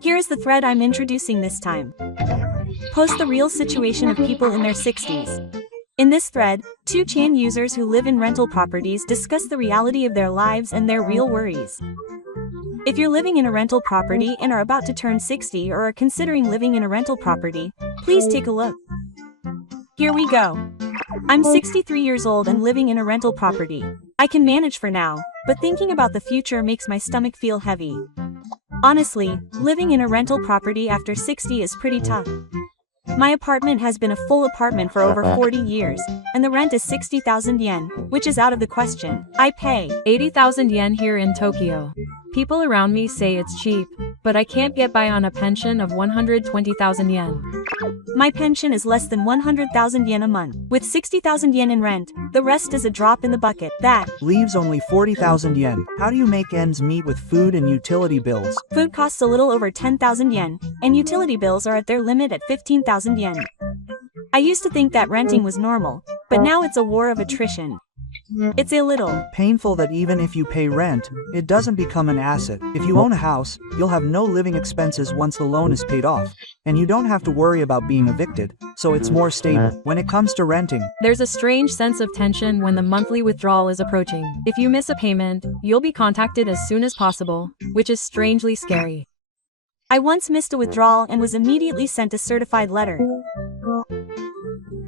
Here is the thread I'm introducing this time. Post the real situation of people in their 60s. In this thread, 2chan users who live in rental properties discuss the reality of their lives and their real worries. If you're living in a rental property and are about to turn 60 or are considering living in a rental property, please take a look. Here we go. I'm 63 years old and living in a rental property. I can manage for now, but thinking about the future makes my stomach feel heavy. Honestly, living in a rental property after 60 is pretty tough. My apartment has been a full apartment for over 40 years, and the rent is 60,000 yen, which is out of the question. I pay 80,000 yen here in Tokyo. People around me say it's cheap, but I can't get by on a pension of 120,000 yen. My pension is less than 100,000 yen a month. With 60,000 yen in rent, the rest is a drop in the bucket. That leaves only 40,000 yen. How do you make ends meet with food and utility bills? Food costs a little over 10,000 yen, and utility bills are at their limit at 15,000 yen. I used to think that renting was normal, but now it's a war of attrition. It's a little painful that even if you pay rent, it doesn't become an asset. If you own a house, you'll have no living expenses once the loan is paid off, and you don't have to worry about being evicted, so it's more stable. When it comes to renting, there's a strange sense of tension when the monthly withdrawal is approaching. If you miss a payment, you'll be contacted as soon as possible, which is strangely scary. I once missed a withdrawal and was immediately sent a certified letter.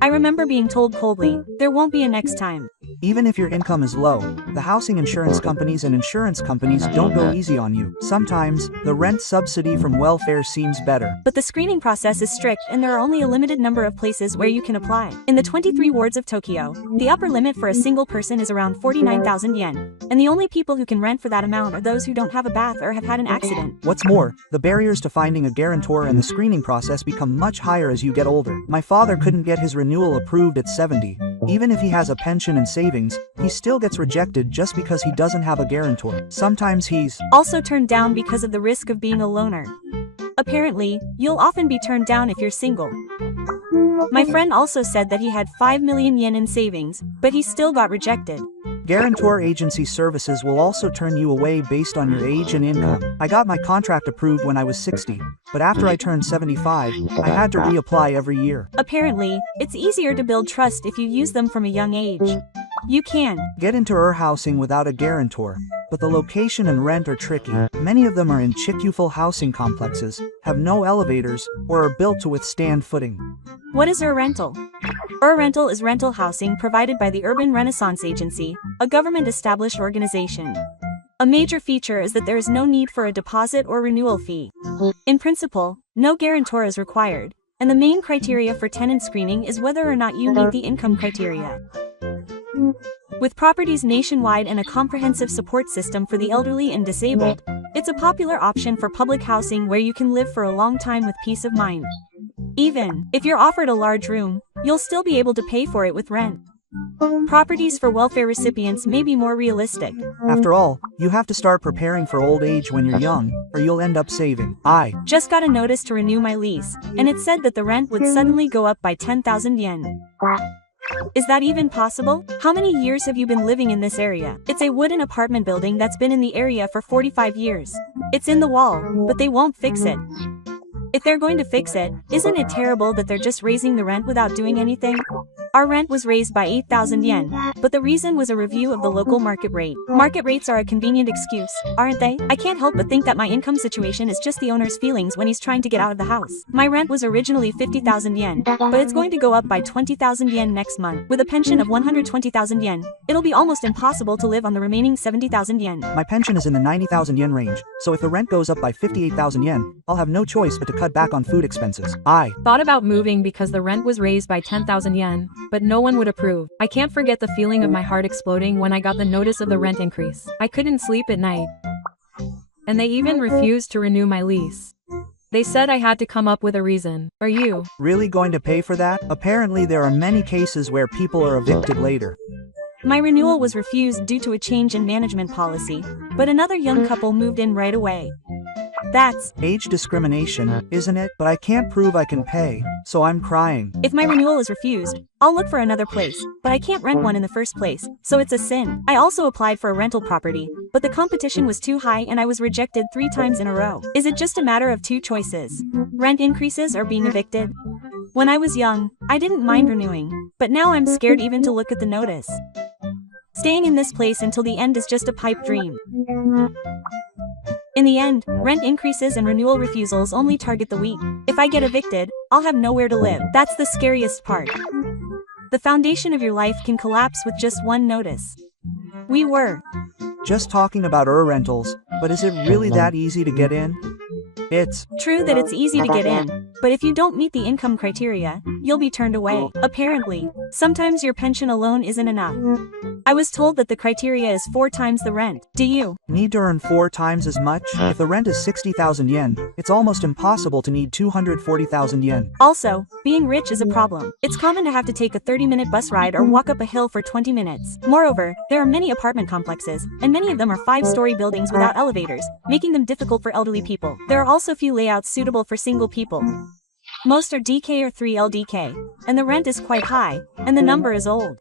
I remember being told coldly, there won't be a next time. Even if your income is low, the housing insurance companies and insurance companies don't go easy on you. Sometimes, the rent subsidy from welfare seems better. But the screening process is strict and there are only a limited number of places where you can apply. In the 23 wards of Tokyo, the upper limit for a single person is around 49,000 yen, and the only people who can rent for that amount are those who don't have a bath or have had an accident. What's more, the barriers to finding a guarantor and the screening process become much higher as you get older. My father couldn't get his renewal approved at 70. Even if he has a pension and savings, he still gets rejected just because he doesn't have a guarantor. Sometimes he's also turned down because of the risk of being a loner. Apparently, you'll often be turned down if you're single. My friend also said that he had 5 million yen in savings, but he still got rejected. Guarantor agency services will also turn you away based on your age and income. I got my contract approved when I was 60, but after I turned 75, I had to reapply every year. Apparently, it's easier to build trust if you use them from a young age. You can get into housing without a guarantor, but the location and rent are tricky. Many of them are in chick-full housing complexes, have no elevators, or are built to withstand footing. What is rental? Rental is rental housing provided by the Urban Renaissance Agency, a government-established organization. A major feature is that there is no need for a deposit or renewal fee. In principle, no guarantor is required, and the main criteria for tenant screening is whether or not you meet the income criteria. With properties nationwide and a comprehensive support system for the elderly and disabled, it's a popular option for public housing where you can live for a long time with peace of mind. Even if you're offered a large room, you'll still be able to pay for it with rent. Properties for welfare recipients may be more realistic. After all, you have to start preparing for old age when you're young, or you'll end up saving. I just got a notice to renew my lease, and it said that the rent would suddenly go up by 10,000 yen. Is that even possible? How many years have you been living in this area? It's a wooden apartment building that's been in the area for 45 years. It's in the wall, but they won't fix it. If they're going to fix it, isn't it terrible that they're just raising the rent without doing anything? Our rent was raised by 8,000 yen, but the reason was a review of the local market rate. Market rates are a convenient excuse, aren't they? I can't help but think that my income situation is just the owner's feelings when he's trying to get out of the house. My rent was originally 50,000 yen, but it's going to go up by 20,000 yen next month. With a pension of 120,000 yen, it'll be almost impossible to live on the remaining 70,000 yen. My pension is in the 90,000 yen range, so if the rent goes up by 58,000 yen, I'll have no choice but to cut back on food expenses. I thought about moving because the rent was raised by 10,000 yen, but no one would approve. I can't forget the feeling of my heart exploding when I got the notice of the rent increase. I couldn't sleep at night. And they even refused to renew my lease. They said I had to come up with a reason. Are you really going to pay for that? Apparently there are many cases where people are evicted later. My renewal was refused due to a change in management policy, but another young couple moved in right away. That's age discrimination, isn't it? But I can't prove I can pay, so I'm crying. if my renewal is refused, I'll look for another place, but I can't rent one in the first place, so it's a sin. I also applied for a rental property, but the competition was too high and I was rejected 3 times in a row. Is it just a matter of 2 choices? Rent increases or being evicted? When I was young, I didn't mind renewing, but now I'm scared even to look at the notice. Staying in this place until the end is just a pipe dream. In the end, rent increases and renewal refusals only target the weak. If I get evicted, I'll have nowhere to live. That's the scariest part. The foundation of your life can collapse with just one notice. We were Just talking about rentals, but is it really that easy to get in? It's true that it's easy to get in, but if you don't meet the income criteria, you'll be turned away. Apparently, sometimes your pension alone isn't enough. I was told that the criteria is 4 times the rent. Do you? need to earn 4 times as much? If the rent is 60,000 yen, it's almost impossible to need 240,000 yen. Also, being rich is a problem. It's common to have to take a 30-minute bus ride or walk up a hill for 20 minutes. Moreover, there are many apartment complexes, and many of them are 5-story buildings without elevators, making them difficult for elderly people. There are also few layouts suitable for single people. Most are DK or 3LDK, and the rent is quite high, and the number is old.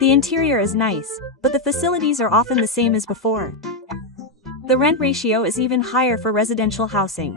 The interior is nice, but the facilities are often the same as before. The rent ratio is even higher for residential housing.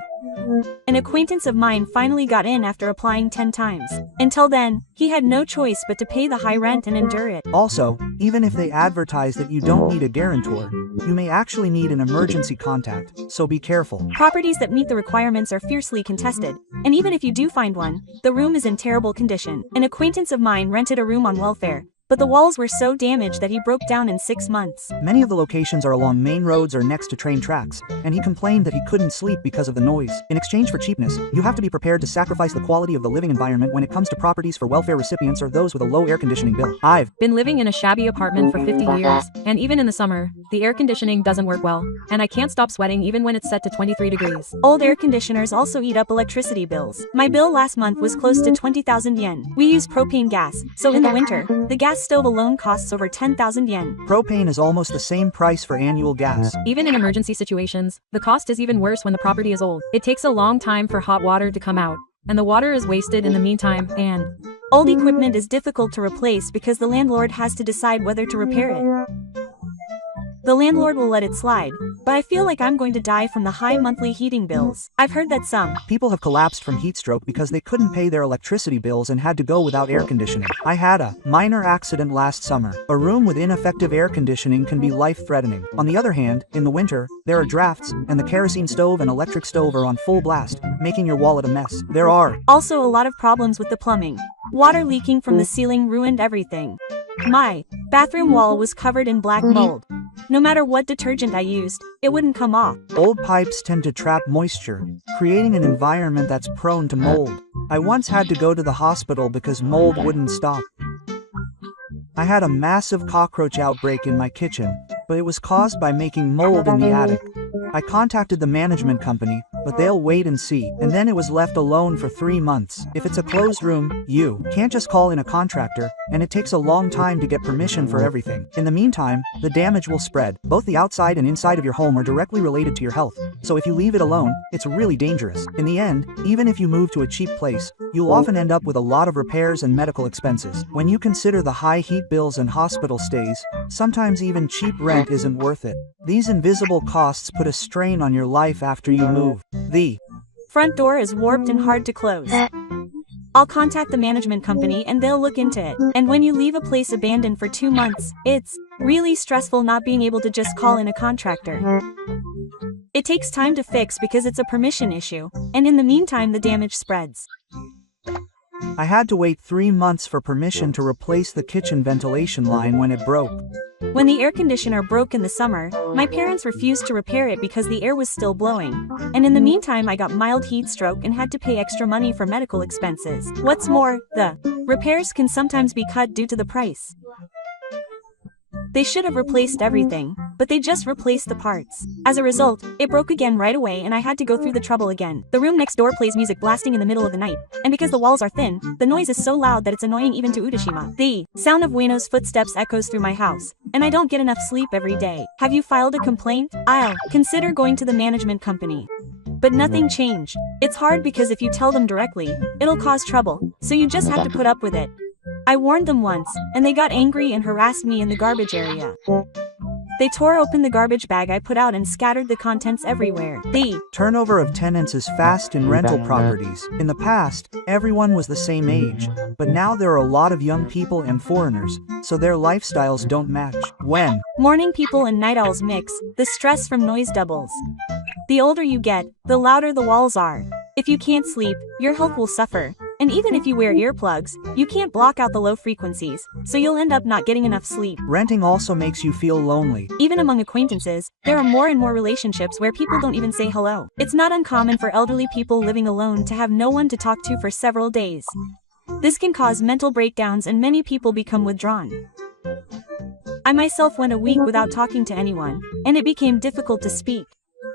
An acquaintance of mine finally got in after applying 10 times. Until then, he had no choice but to pay the high rent and endure it. Also, even if they advertise that you don't need a guarantor, you may actually need an emergency contact, so be careful. Properties that meet the requirements are fiercely contested, and even if you do find one, the room is in terrible condition. An acquaintance of mine rented a room on welfare, but the walls were so damaged that he broke down in 6 months. Many of the locations are along main roads or next to train tracks, and he complained that he couldn't sleep because of the noise. In exchange for cheapness, you have to be prepared to sacrifice the quality of the living environment when it comes to properties for welfare recipients or those with a low air conditioning bill. I've Been living in a shabby apartment for 50 years, and even in the summer, the air conditioning doesn't work well, and I can't stop sweating even when it's set to 23 degrees. Old air conditioners also eat up electricity bills. My bill last month was close to 20,000 yen. We use propane gas, so in the winter, the gas stove alone costs over 10,000 yen. propane is almost the same price for annual gas. Even in emergency situations, the cost is even worse when the property is old. It takes a long time for hot water to come out, and the water is wasted in the meantime, and Old equipment is difficult to replace because the landlord has to decide whether to repair it. The landlord will let it slide, but I feel like I'm going to die from the high monthly heating bills. I've heard that some People have collapsed from heat stroke because they couldn't pay their electricity bills and had to go without air conditioning. I had a minor accident last summer. A room with ineffective air conditioning can be life-threatening. On the other hand, in the winter, there are drafts, and the kerosene stove and electric stove are on full blast, making your wallet a mess. There are also a lot of problems with the plumbing. Water leaking from the ceiling ruined everything. My bathroom wall was covered in black mold. No matter what detergent I used, it wouldn't come off. old pipes tend to trap moisture, creating an environment that's prone to mold. I once had to go to the hospital because mold wouldn't stop. I had a massive cockroach outbreak in my kitchen, but it was caused by making mold in the attic. I contacted the management company, but they'll wait and see, and then it was left alone for 3 months. If it's a closed room, you can't just call in a contractor, and it takes a long time to get permission for everything. In the meantime, the damage will spread. Both the outside and inside of your home are directly related to your health, so if you leave it alone, it's really dangerous. In the end, even if you move to a cheap place, you'll often end up with a lot of repairs and medical expenses. When you consider the high heat bills and hospital stays, sometimes even cheap rent isn't worth it. These invisible costs put a strain on your life after you move. The front door is warped and hard to close. I'll contact the management company and they'll look into it. And when you leave a place abandoned for 2 months, it's really stressful not being able to just call in a contractor. It takes time to fix because it's a permission issue, and in the meantime the damage spreads. I had to wait 3 months for permission to replace the kitchen ventilation line when it broke. When the air conditioner broke in the summer, my parents refused to repair it because the air was still blowing. And in the meantime I got mild heat stroke and had to pay extra money for medical expenses. What's more, the repairs can sometimes be cut due to the price. They should have replaced everything, but they just replaced the parts. As a result, it broke again right away and I had to go through the trouble again. The room next door plays music blasting in the middle of the night, and because the walls are thin, the noise is so loud that it's annoying even to Udashima. The sound of Ueno's footsteps echoes through my house, and I don't get enough sleep every day. Have you filed a complaint? I'll consider going to the management company. But nothing changed. It's hard because if you tell them directly, it'll cause trouble, so you just have to put up with it. I warned them once, and they got angry and harassed me in the garbage area. They tore open the garbage bag I put out and scattered the contents everywhere. The turnover of tenants is fast in rental properties. In the past, everyone was the same age, but now there are a lot of young people and foreigners, so their lifestyles don't match. When morning people and night owls mix, the stress from noise doubles. The older you get, the louder the walls are. If you can't sleep, your health will suffer. And even if you wear earplugs, you can't block out the low frequencies, so you'll end up not getting enough sleep. renting also makes you feel lonely. Even among acquaintances, there are more and more relationships where people don't even say hello. It's not uncommon for elderly people living alone to have no one to talk to for several days. This can cause mental breakdowns and many people become withdrawn. I myself went a week without talking to anyone, and it became difficult to speak.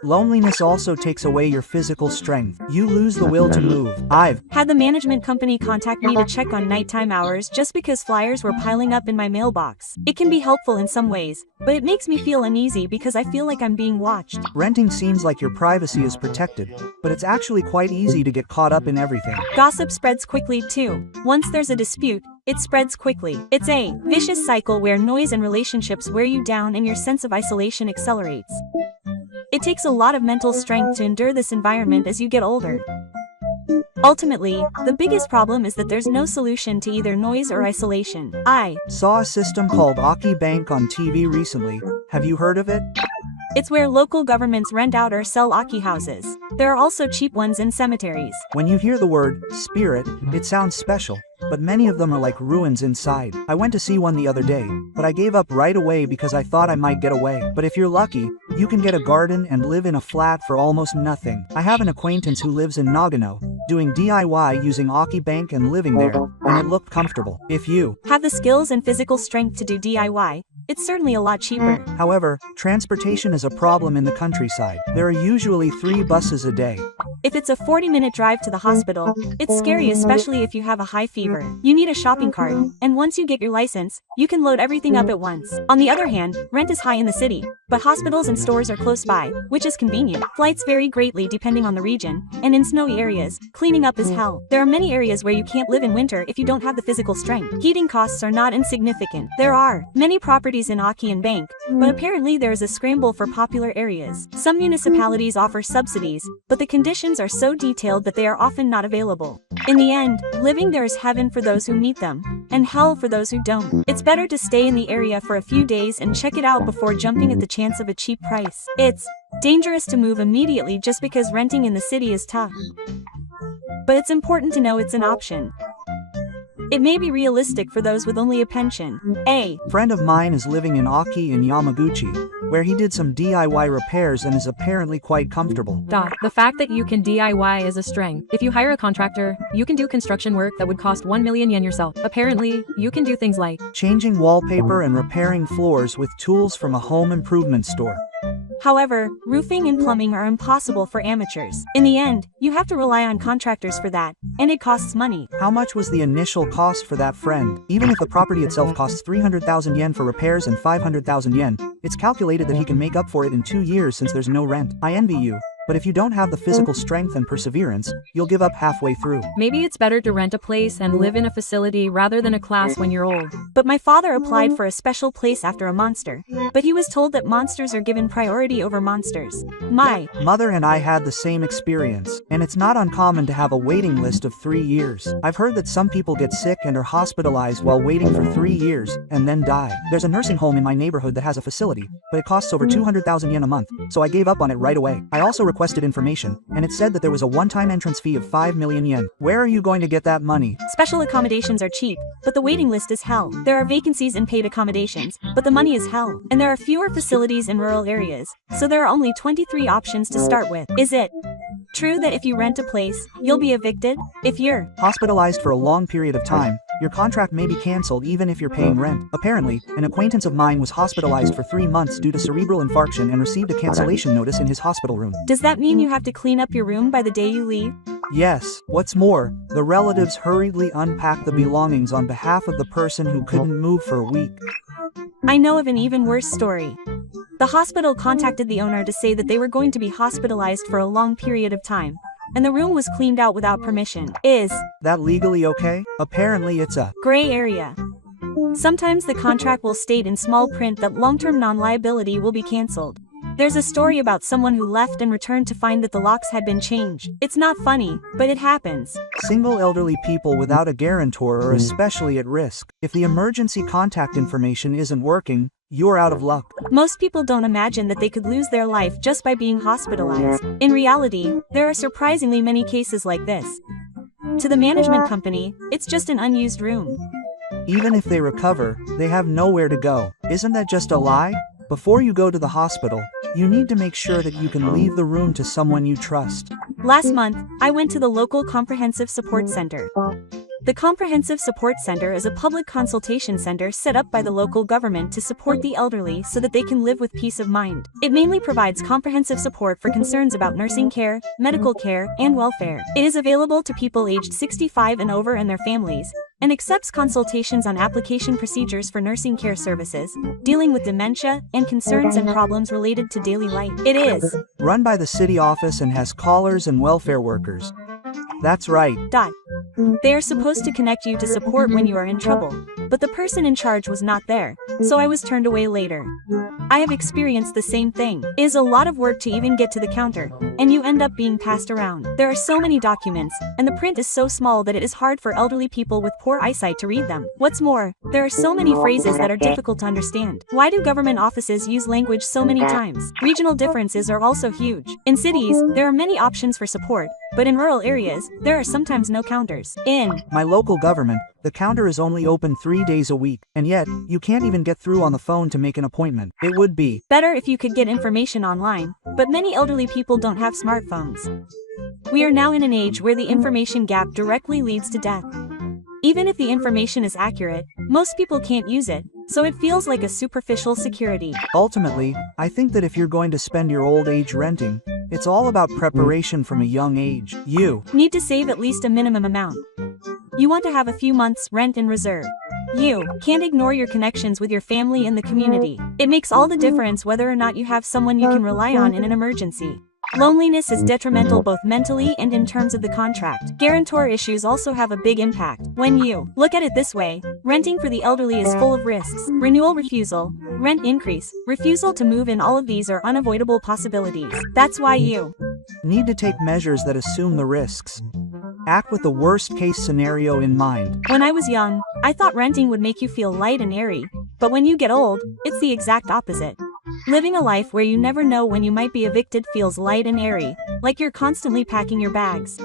Loneliness also takes away your physical strength. You lose the will to move. I've Had the management company contact me to check on nighttime hours just because flyers were piling up in my mailbox. It can be helpful in some ways, but it makes me feel uneasy because I feel like I'm being watched. renting seems like your privacy is protected, but it's actually quite easy to get caught up in everything. Gossip spreads quickly too. Once there's a dispute, it spreads quickly. It's a vicious cycle where noise and relationships wear you down and your sense of isolation accelerates. It takes a lot of mental strength to endure this environment as you get older. Ultimately, the biggest problem is that there's no solution to either noise or isolation. I Saw a system called Aki Bank on TV recently. Have you heard of it? It's where local governments rent out or sell Aki houses. There are also cheap ones in cemeteries. When you hear the word spirit, it sounds special, but many of them are like ruins inside. I went to see one the other day, but I gave up right away because I thought I might get away. But if you're lucky, you can get a garden and live in a flat for almost nothing. I have an acquaintance who lives in Nagano, doing DIY using Aki Bank and living there, and it looked comfortable. If you, Have the skills and physical strength to do DIY, it's certainly a lot cheaper. however, transportation is a problem in the countryside. There are usually 3 buses a day. If it's a 40-minute drive to the hospital, it's scary, especially if you have a high fever. You need a shopping cart, and once you get your license, you can load everything up at once. On the other hand, rent is high in the city, but hospitals and stores are close by, which is convenient. Flights vary greatly depending on the region, and in snowy areas, cleaning up is hell. There are many areas where you can't live in winter if you don't have the physical strength. Heating costs are not insignificant. There are many properties in Aki and Bank, but apparently there is a scramble for popular areas. Some municipalities offer subsidies, but the conditions are so detailed that they are often not available. In the end, living there is heaven for those who meet them, and hell for those who don't. It's better to stay in the area for a few days and check it out before jumping at the chance of a cheap price. It's dangerous to move immediately just because renting in the city is tough. But it's important to know it's an option. It may be realistic for those with only a pension. A friend of mine is living in Aki in Yamaguchi, where he did some DIY repairs and is apparently quite comfortable. The fact that you can DIY is a strength. If you hire a contractor, you can do construction work that would cost 1 million yen yourself. Apparently, you can do things like Changing wallpaper and repairing floors with tools from a home improvement store. However, roofing and plumbing are impossible for amateurs. In the end, you have to rely on contractors for that, and it costs money. How much was the initial cost for that friend? Even if the property itself costs 300,000 yen for repairs and 500,000 yen, it's calculated that he can make up for it in 2 years since there's no rent. I envy you. But if you don't have the physical strength and perseverance, you'll give up halfway through. maybe it's better to rent a place and live in a facility rather than a class when you're old. But my father applied for a special place after a monster, but he was told that monsters are given priority over monsters. My Mother and I had the same experience, and it's not uncommon to have a waiting list of 3 years. I've heard that some people get sick and are hospitalized while waiting for 3 years, and then die. There's a nursing home in my neighborhood that has a facility, but it costs over 200,000 yen a month, so I gave up on it right away. I also requested information, and it said that there was a one-time entrance fee of 5 million yen. Where are you going to get that money? special accommodations are cheap, but the waiting list is hell. There are vacancies in paid accommodations, but the money is hell. And there are fewer facilities in rural areas, so there are only 23 options to start with. Is it true that if you rent a place, you'll be evicted? If you're Hospitalized for a long period of time, your contract may be cancelled even if you're paying rent. Apparently, an acquaintance of mine was hospitalized for 3 months due to cerebral infarction and received a cancellation notice in his hospital room. Does that mean you have to clean up your room by the day you leave? Yes, what's more, the relatives hurriedly unpacked the belongings on behalf of the person who couldn't move for a week. I know of an even worse story. The hospital contacted the owner to say that they were going to be hospitalized for a long period of time, and the room was cleaned out without permission. Is that legally okay? Apparently it's a gray area. Sometimes the contract will state in small print that long-term non-liability will be cancelled. There's a story about someone who left and returned to find that the locks had been changed. It's not funny, but it happens. Single elderly people without a guarantor are especially at risk. If the emergency contact information isn't working, you're out of luck. Most people don't imagine that they could lose their life just by being hospitalized. In reality, there are surprisingly many cases like this. To the management company, it's just an unused room. Even if they recover, they have nowhere to go. Isn't that just a lie? Before you go to the hospital, you need to make sure that you can leave the room to someone you trust. Last month, I went to the local Comprehensive Support Center. The Comprehensive Support Center is a public consultation center set up by the local government to support the elderly so that they can live with peace of mind. It mainly provides comprehensive support for concerns about nursing care, medical care, and welfare. It is available to people aged 65 and over and their families, and accepts consultations on application procedures for nursing care services, dealing with dementia, and concerns and problems related to daily life. It is run by the city office and has callers and welfare workers. That's right. They are supposed to connect you to support when you are in trouble, but the person in charge was not there, so I was turned away later. I have experienced the same thing. It is a lot of work to even get to the counter, and you end up being passed around. There are so many documents, and the print is so small that it is hard for elderly people with poor eyesight to read them. What's more, there are so many phrases that are difficult to understand. Why do government offices use language so many times? Regional differences are also huge. In cities, there are many options for support, but in rural areas, there are sometimes no counters. In my local government, the counter is only open 3 days a week, and yet, you can't even get through on the phone to make an appointment. It would be better if you could get information online, but many elderly people don't have smartphones. We are now in an age where the information gap directly leads to death. Even if the information is accurate, most people can't use it, so it feels like a superficial security. Ultimately, I think that if you're going to spend your old age renting, it's all about preparation from a young age. You need to save at least a minimum amount. You want to have a few months' rent in reserve. You can't ignore your connections with your family and the community. It makes all the difference whether or not you have someone you can rely on in an emergency. Loneliness is detrimental both mentally and in terms of the contract. Guarantor issues also have a big impact. When you look at it this way, renting for the elderly is full of risks. Renewal refusal, rent increase, refusal to move in, all of these are unavoidable possibilities. That's why you need to take measures that assume the risks. Act with the worst case scenario in mind. When I was young, I thought renting would make you feel light and airy, but when you get old, it's the exact opposite. Living a life where you never know when you might be evicted feels light and airy, like you're constantly packing your bags.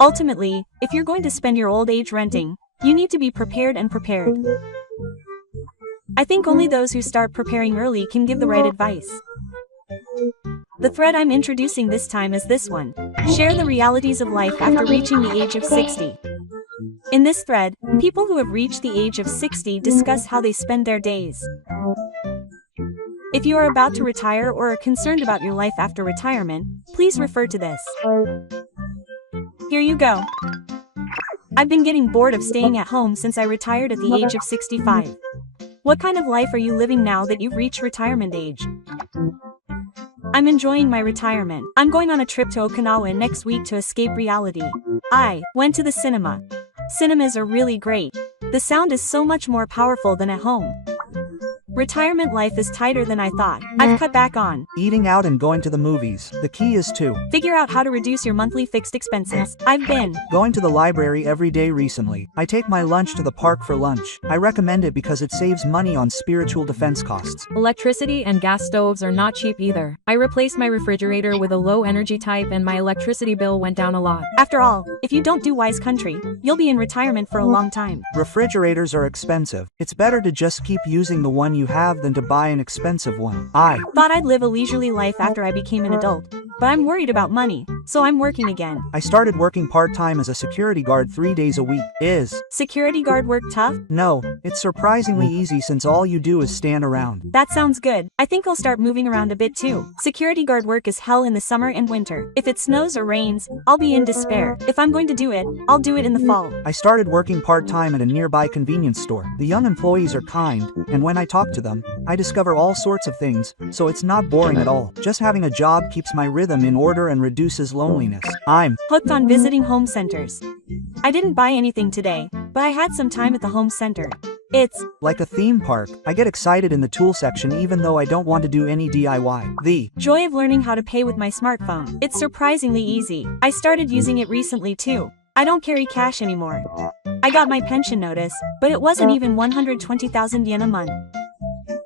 Ultimately, if you're going to spend your old age renting, you need to be prepared and prepared. I think only those who start preparing early can give the right advice. The thread I'm introducing this time is this one. Share the realities of life after reaching the age of 60. In this thread, people who have reached the age of 60 discuss how they spend their days. If you are about to retire or are concerned about your life after retirement, please refer to this. Here you go. I've been getting bored of staying at home since I retired at the age of 65. What kind of life are you living now that you've reached retirement age? I'm enjoying my retirement. I'm going on a trip to Okinawa next week to escape reality. I went to the cinema. Cinemas are really great. The sound is so much more powerful than at home. Retirement life is tighter than I thought. I've cut back on eating out and going to the movies. The key is to figure out how to reduce your monthly fixed expenses. I've been going to the library every day recently. I take my lunch to the park for lunch. I recommend it because it saves money on spiritual defense costs. Electricity and gas stoves are not cheap either. I replaced my refrigerator with a low energy type and my electricity bill went down a lot. After all, if you don't do wise country, you'll be in retirement for a long time. Refrigerators are expensive. It's better to just keep using the one you have than to buy an expensive one. I thought I'd live a leisurely life after I became an adult, but I'm worried about money. so I'm working again. I started working part-time as a security guard 3 days a week. Is Security guard work tough? No, it's surprisingly easy since all you do is stand around. That sounds good. I think I'll start moving around a bit too. Security guard work is hell in the summer and winter. If it snows or rains, I'll be in despair. If I'm going to do it, I'll do it in the fall. I started working part-time at a nearby convenience store. The young employees are kind, and when I talk to them, I discover all sorts of things, so it's not boring at all. Just having a job keeps my rhythm in order and reduces loneliness. I'm Hooked on visiting home centers. I didn't buy anything today, but I had some time at the home center. It's like a theme park. I get excited in the tool section even though I don't want to do any DIY. The joy of learning how to pay with my smartphone. It's surprisingly easy. I started using it recently too. I don't carry cash anymore. I got my pension notice, but it wasn't even 120,000 yen a month.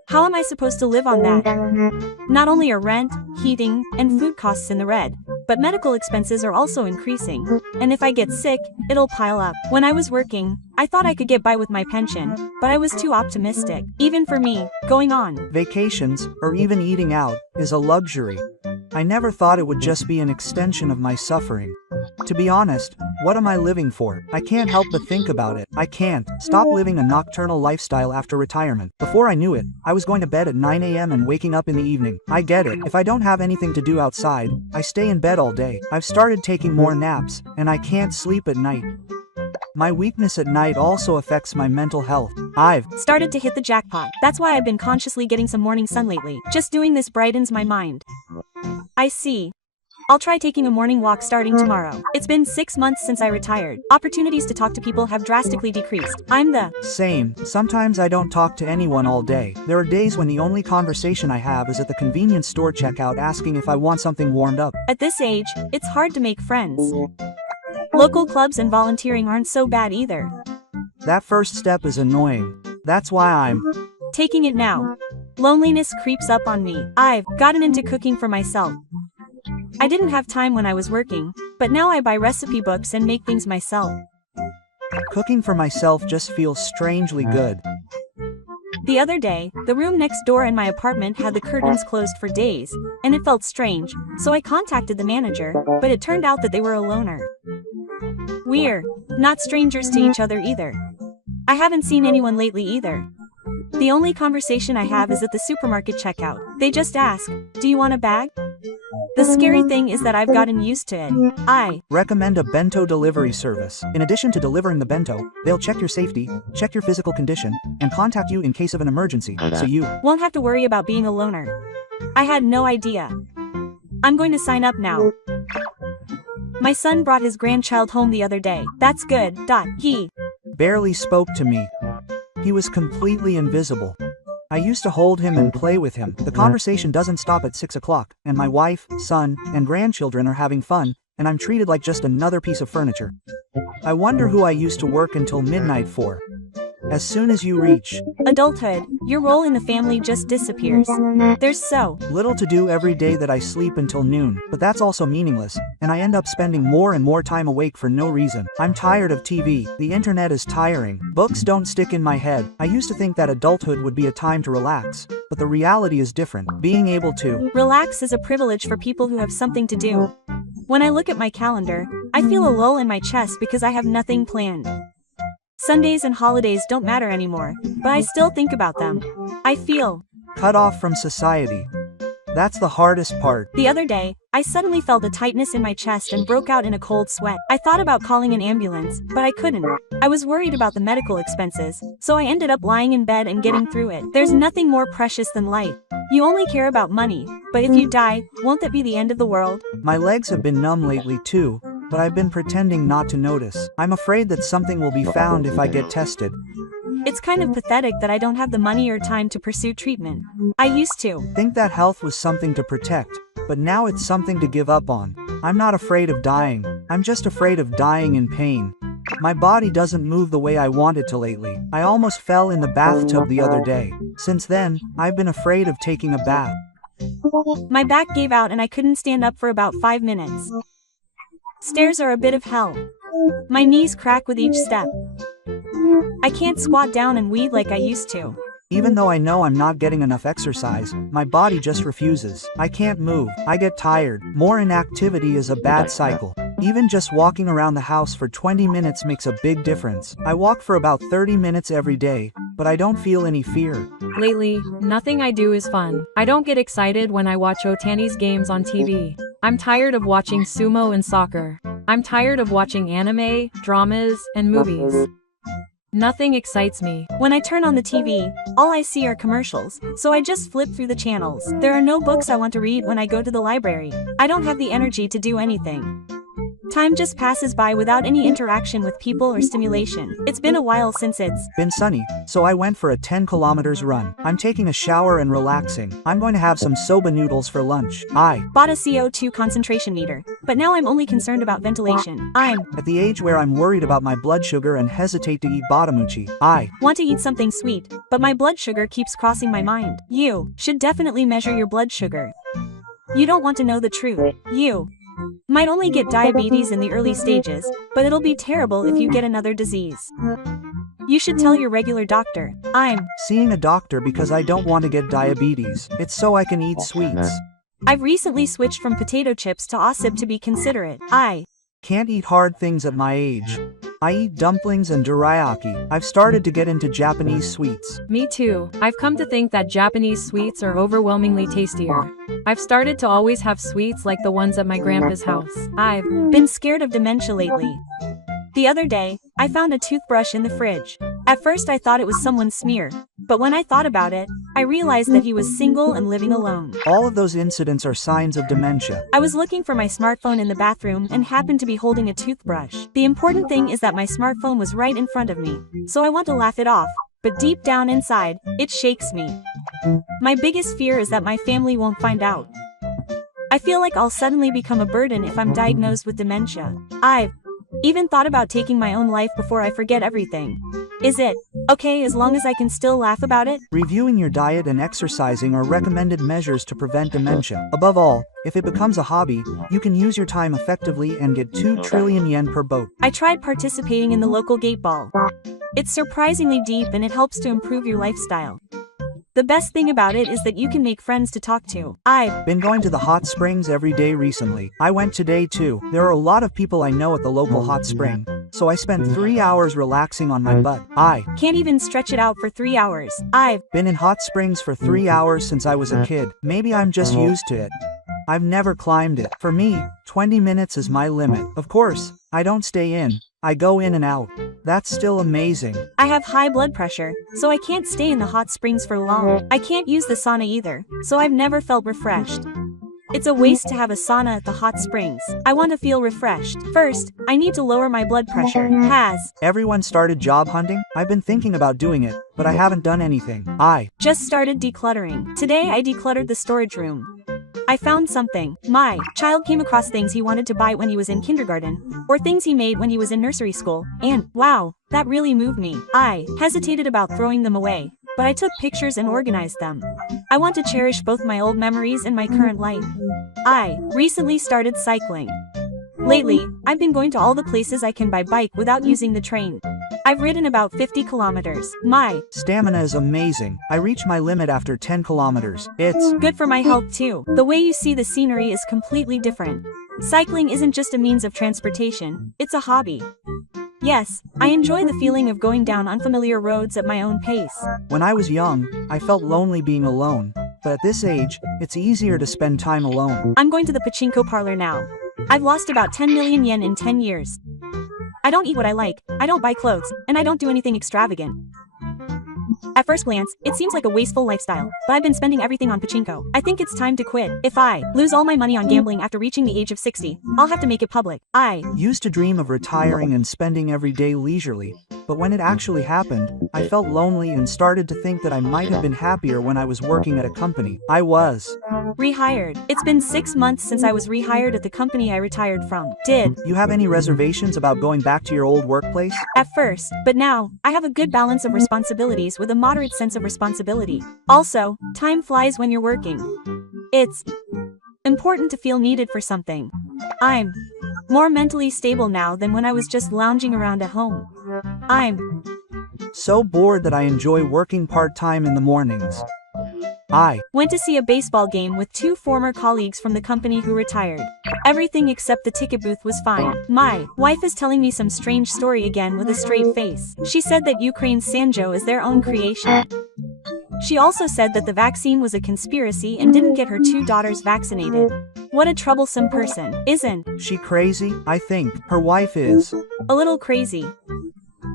How am I supposed to live on that? Not only are rent, heating, and food costs in the red, but medical expenses are also increasing. And if I get sick, it'll pile up. When I was working, I thought I could get by with my pension, but I was too optimistic. Even for me, going on vacations, or even eating out, is a luxury. I never thought it would just be an extension of my suffering. To be honest, what am I living for? I can't help but think about it. I can't stop living a nocturnal lifestyle after retirement. Before I knew it, I was going to bed at 9 a.m. and waking up in the evening. I get it. If I don't have anything to do outside, I stay in bed all day. I've started taking more naps, and I can't sleep at night. My weakness at night also affects my mental health. I've started to hit the jackpot. That's why I've been consciously getting some morning sun lately. Just doing this brightens my mind. I see. I'll try taking a morning walk starting tomorrow. It's been 6 months since I retired. Opportunities to talk to people have drastically decreased. I'm the same. Sometimes I don't talk to anyone all day. There are days when the only conversation I have is at the convenience store checkout asking if I want something warmed up. At this age, it's hard to make friends. Local clubs and volunteering aren't so bad either. That first step is annoying. That's why I'm taking it now. Loneliness creeps up on me. I've gotten into cooking for myself. I didn't have time when I was working, but now I buy recipe books and make things myself. Cooking for myself just feels strangely good. The other day, the room next door in my apartment had the curtains closed for days, and it felt strange, so I contacted the manager, but it turned out that they were a loner. We're not strangers to each other either. I haven't seen anyone lately either. The only conversation I have is at the supermarket checkout. They just ask, "Do you want a bag?" The scary thing is that I've gotten used to it. I recommend a bento delivery service. In addition to delivering the bento, they'll check your safety, check your physical condition, and contact you in case of an emergency, so you won't have to worry about being a loner. I had no idea. I'm going to sign up now. My son brought his grandchild home the other day. That's good. He barely spoke to me. He was completely invisible. I used to hold him and play with him. The conversation doesn't stop at 6 o'clock, and my wife, son, and grandchildren are having fun, and I'm treated like just another piece of furniture. I wonder who I used to work until midnight for. As soon as you reach adulthood, your role in the family just disappears. There's so little to do every day that I sleep until noon, but that's also meaningless, and I end up spending more and more time awake for no reason. I'm tired of TV, the internet is tiring, books don't stick in my head. I used to think that adulthood would be a time to relax, but the reality is different. Being able to relax is a privilege for people who have something to do. When I look at my calendar, I feel a lull in my chest because I have nothing planned. Sundays and holidays don't matter anymore, but I still think about them. I feel cut off from society. That's the hardest part. The other day, I suddenly felt a tightness in my chest and broke out in a cold sweat. I thought about calling an ambulance, but I couldn't. I was worried about the medical expenses, so I ended up lying in bed and getting through it. There's nothing more precious than life. You only care about money, but if you die, won't that be the end of the world? My legs have been numb lately too, but I've been pretending not to notice. I'm afraid that something will be found if I get tested. It's kind of pathetic that I don't have the money or time to pursue treatment. I used to think that health was something to protect, but now it's something to give up on. I'm not afraid of dying. I'm just afraid of dying in pain. My body doesn't move the way I want it to lately. I almost fell in the bathtub the other day. Since then, I've been afraid of taking a bath. My back gave out and I couldn't stand up for about 5 minutes. Stairs are a bit of hell. My knees crack with each step. I can't squat down and weed like I used to. Even though I know I'm not getting enough exercise, my body just refuses. I can't move, I get tired. More inactivity is a bad cycle. Even just walking around the house for 20 minutes makes a big difference. I walk for about 30 minutes every day, but I don't feel any fear. Lately, nothing I do is fun. I don't get excited when I watch Otani's games on TV. I'm tired of watching sumo and soccer. I'm tired of watching anime, dramas, and movies. Nothing excites me. When I turn on the TV, all I see are commercials, so I just flip through the channels. There are no books I want to read when I go to the library. I don't have the energy to do anything. Time just passes by without any interaction with people or stimulation. It's been a while since it's been sunny, so I went for a 10 kilometers run. I'm taking a shower and relaxing. I'm going to have some soba noodles for lunch. I bought a CO2 concentration meter, but now I'm only concerned about ventilation. I'm at the age where I'm worried about my blood sugar and hesitate to eat batamuchi. I want to eat something sweet, but my blood sugar keeps crossing my mind. You should definitely measure your blood sugar. You don't want to know the truth. You might only get diabetes in the early stages, but it'll be terrible if you get another disease. You should tell your regular doctor. I'm seeing a doctor because I don't want to get diabetes. It's so I can eat sweets. I've recently switched from potato chips to osip to be considerate. I can't eat hard things at my age. I eat dumplings and dorayaki. I've started to get into Japanese sweets. Me too. I've come to think that Japanese sweets are overwhelmingly tastier. I've started to always have sweets like the ones at my grandpa's house. I've been scared of dementia lately. The other day, I found a toothbrush in the fridge. At first I thought it was someone's smear, but when I thought about it, I realized that he was single and living alone. All of those incidents are signs of dementia. I was looking for my smartphone in the bathroom and happened to be holding a toothbrush. The important thing is that my smartphone was right in front of me, so I want to laugh it off, but deep down inside, it shakes me. My biggest fear is that my family won't find out. I feel like I'll suddenly become a burden if I'm diagnosed with dementia. I've even thought about taking my own life before I forget everything. Is it okay as long as I can still laugh about it? Reviewing your diet and exercising are recommended measures to prevent dementia. Above all, if it becomes a hobby, you can use your time effectively and get 2 trillion yen per boat. I tried participating in the local gate ball. It's surprisingly deep and it helps to improve your lifestyle. The best thing about it is that you can make friends to talk to. I've been going to the hot springs every day recently. I went today too. There are a lot of people I know at the local hot spring, so I spent 3 hours relaxing on my butt. I can't even stretch it out for 3 hours. I've been in hot springs for 3 hours since I was a kid. Maybe I'm just used to it. I've never climbed it. For me, 20 minutes is my limit. Of course, I don't stay in. I go in and out. That's still amazing. I have high blood pressure, so I can't stay in the hot springs for long. I can't use the sauna either, so I've never felt refreshed. It's a waste to have a sauna at the hot springs. I want to feel refreshed. First, I need to lower my blood pressure. Has everyone started job hunting? I've been thinking about doing it, but I haven't done anything. I just started decluttering. Today I decluttered the storage room. I found something. My child came across things he wanted to buy when he was in kindergarten, or things he made when he was in nursery school, and wow, that really moved me. I hesitated about throwing them away, but I took pictures and organized them. I want to cherish both my old memories and my current life. I recently started cycling. Lately, I've been going to all the places I can by bike without using the train. I've ridden about 50 kilometers. My stamina is amazing. I reach my limit after 10 kilometers. It's good for my health too. The way you see the scenery is completely different. Cycling isn't just a means of transportation, it's a hobby. Yes, I enjoy the feeling of going down unfamiliar roads at my own pace. When I was young, I felt lonely being alone, but at this age, it's easier to spend time alone. I'm going to the pachinko parlor now. I've lost about 10 million yen in 10 years. I don't eat what I like, I don't buy clothes, and I don't do anything extravagant. At first glance, it seems like a wasteful lifestyle, but I've been spending everything on pachinko. I think it's time to quit. If I lose all my money on gambling after reaching the age of 60, I'll have to make it public. I used to dream of retiring and spending every day leisurely, but when it actually happened, I felt lonely and started to think that I might have been happier when I was working at a company. I was rehired. It's been 6 months since I was rehired at the company I retired from. Did you have any reservations about going back to your old workplace? At first, but now, I have a good balance of responsibilities with a moderate sense of responsibility. Also, time flies when you're working. It's important to feel needed for something. I'm more mentally stable now than when I was just lounging around at home. I'm So bored that I enjoy working part-time in the mornings. I went to see a baseball game with 2 former colleagues from the company who retired. Everything except the ticket booth was fine. My wife is telling me some strange story again with a straight face. She said that Ukraine's Sanjo is their own creation. She also said that the vaccine was a conspiracy and didn't get her 2 daughters vaccinated. What a troublesome person, isn't she crazy? I think her wife is a little crazy.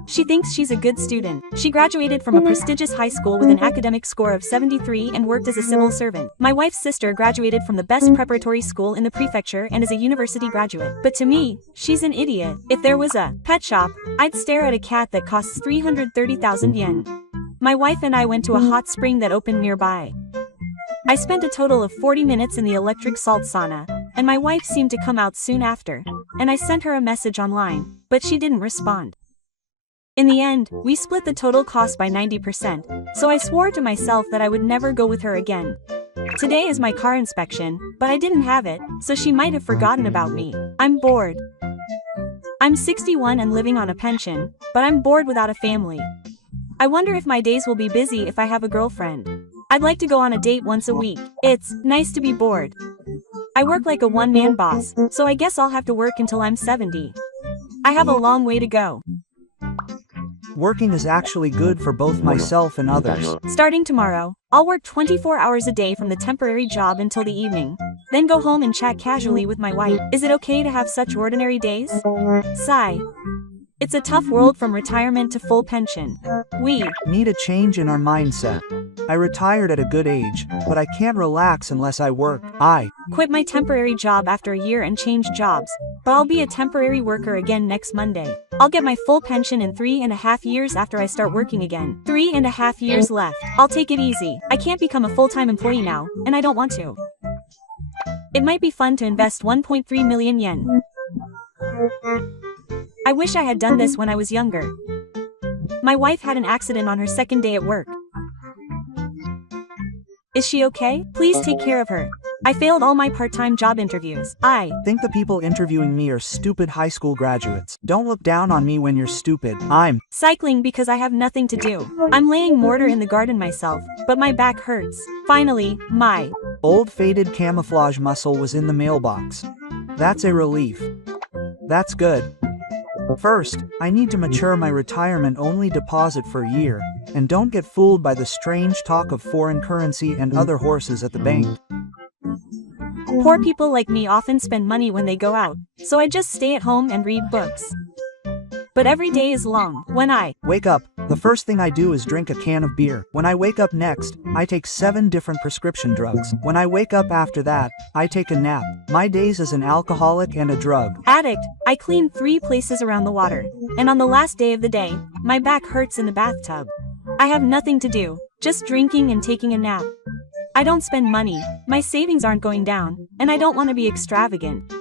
She thinks she's a good student. She graduated from a prestigious high school with an academic score of 73 and worked as a civil servant. My wife's sister graduated from the best preparatory school in the prefecture and is a university graduate. But to me, she's an idiot. If there was a pet shop, I'd stare at a cat that costs 330,000 yen. My wife and I went to a hot spring that opened nearby. I spent a total of 40 minutes in the electric salt sauna, and my wife seemed to come out soon after, and I sent her a message online, but she didn't respond. In the end, we split the total cost by 90%, so I swore to myself that I would never go with her again. Today is my car inspection, but I didn't have it, so she might have forgotten about me. I'm bored. I'm 61 and living on a pension, but I'm bored without a family. I wonder if my days will be busy if I have a girlfriend. I'd like to go on a date once a week. It's nice to be bored. I work like a one-man boss, so I guess I'll have to work until I'm 70. I have a long way to go. Working is actually good for both myself and others. Starting tomorrow, I'll work 24 hours a day from the temporary job until the evening, then go home and chat casually with my wife. Is it okay to have such ordinary days? Sigh. It's a tough world from retirement to full pension. We need a change in our mindset. I retired at a good age, but I can't relax unless I work. I quit my temporary job after a year and changed jobs, but I'll be a temporary worker again next Monday. I'll get my full pension in 3.5 years after I start working again. 3.5 years left. I'll take it easy. I can't become a full-time employee now, and I don't want to. It might be fun to invest 1.3 million yen. I wish I had done this when I was younger. My wife had an accident on her second day at work. Is she okay? Please take care of her. I failed all my part-time job interviews. I think the people interviewing me are stupid high school graduates. Don't look down on me when you're stupid. I'm cycling because I have nothing to do. I'm laying mortar in the garden myself, but my back hurts. Finally, my old faded camouflage muscle was in the mailbox. That's a relief. That's good. First, I need to mature my retirement-only deposit for a year, and don't get fooled by the strange talk of foreign currency and other horses at the bank. Poor people like me often spend money when they go out, so I just stay at home and read books. But every day is long. When I wake up, the first thing I do is drink a can of beer. When I wake up next, I take 7 different prescription drugs. When I wake up after that, I take a nap. My days as an alcoholic and a drug addict, I clean 3 places around the water. And on the last day of the day, my back hurts in the bathtub. I have nothing to do, just drinking and taking a nap. I don't spend money, my savings aren't going down, and I don't want to be extravagant.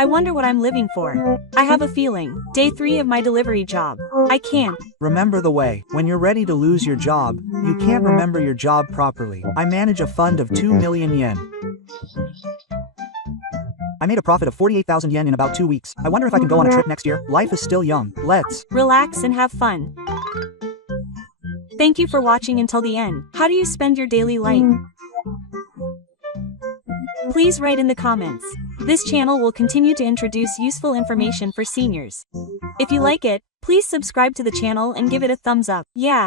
I wonder what I'm living for. I have a feeling. Day 3 of my delivery job. I can't remember the way. When you're ready to lose your job, you can't remember your job properly. I manage a fund of 2 million yen. I made a profit of 48,000 yen in about 2 weeks. I wonder if I can go on a trip next year. Life is still young. Let's relax and have fun. Thank you for watching until the end. How do you spend your daily life? Please write in the comments. This channel will continue to introduce useful information for seniors. If you like it, please subscribe to the channel and give it a thumbs up. Yeah.